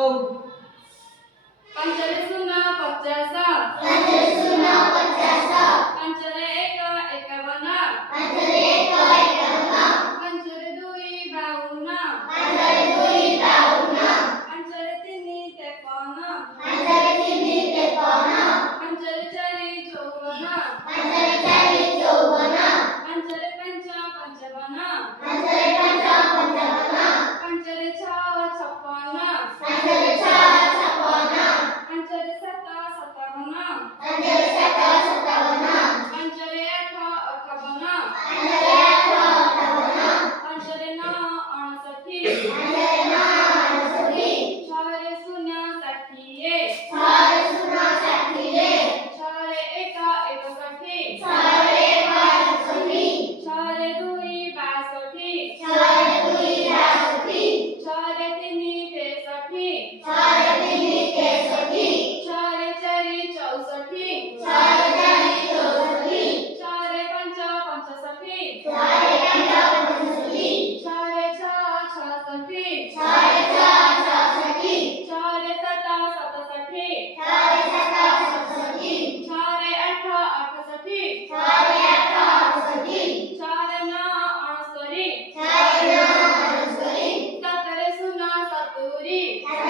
ହଉ ପାଞ୍ଚରେ ଶୂନ 50 ପାଞ୍ଚରେ ଶୂନ 50 ପାଞ୍ଚରେ ଏକ 51 ପାଞ୍ଚରେ ଏକ 51 ପାଞ୍ଚରେ ଦୁଇ 52 ପାଞ୍ଚରେ ଦୁଇ 52 ପାଞ୍ଚରେ ତିନି 53 ପାଞ୍ଚରେ ତିନି 53 ପାଞ୍ଚରେ ଚାରି 54 ପାଞ୍ଚରେ ଚାରି 54 ପାଞ୍ଚରେ ପାଞ୍ଚ 55 ପାଞ୍ଚରେ ପାଞ୍ଚ 55 ପାଞ୍ଚରେ ଛଅ 56 ପାଞ୍ଚରେ ଛଅ 56 ପାଞ୍ଚରେ ସାତ 57 ପାଞ୍ଚରେ ସାତ 57 ପାଞ୍ଚରେ ଆଠ 58 ପାଞ୍ଚରେ ଆଠ 58 ପାଞ୍ଚରେ ନଅ 69 ପାଞ୍ଚରେ ନଅ 69 ଛଅରେ ଶୂନ 60 ଛଅରେ ଶୂନ 60 ଛଅରେ ଏକ 61 ଛଅରେ ଏକ 61 ଛଅରେ ଦୁଇ 62 ଛଅରେ ଦୁଇ 62 ଛଅରେ ତିନି 63 ଛଅରେ ତିନି 63 ଛଅରେ ଚାରି 64 ଛଅରେ ଚାରି 64 ଛଅରେ ପାଞ୍ଚ 65 ଛଅରେ ପାଞ୍ଚ 65 ଛଅରେ ଛଅ 66 ଛଅରେ ଛଅ 66 ଛଅରେ ସାତ 67 ଛଅରେ ସାତ 67 ଛଅରେ ଆଠ 68 ଛଅରେ ଆଠ 68 ଛଅରେ ନଅ 69 ଛଅରେ ନଅ 69 ସାତରେ ଶୂନ 70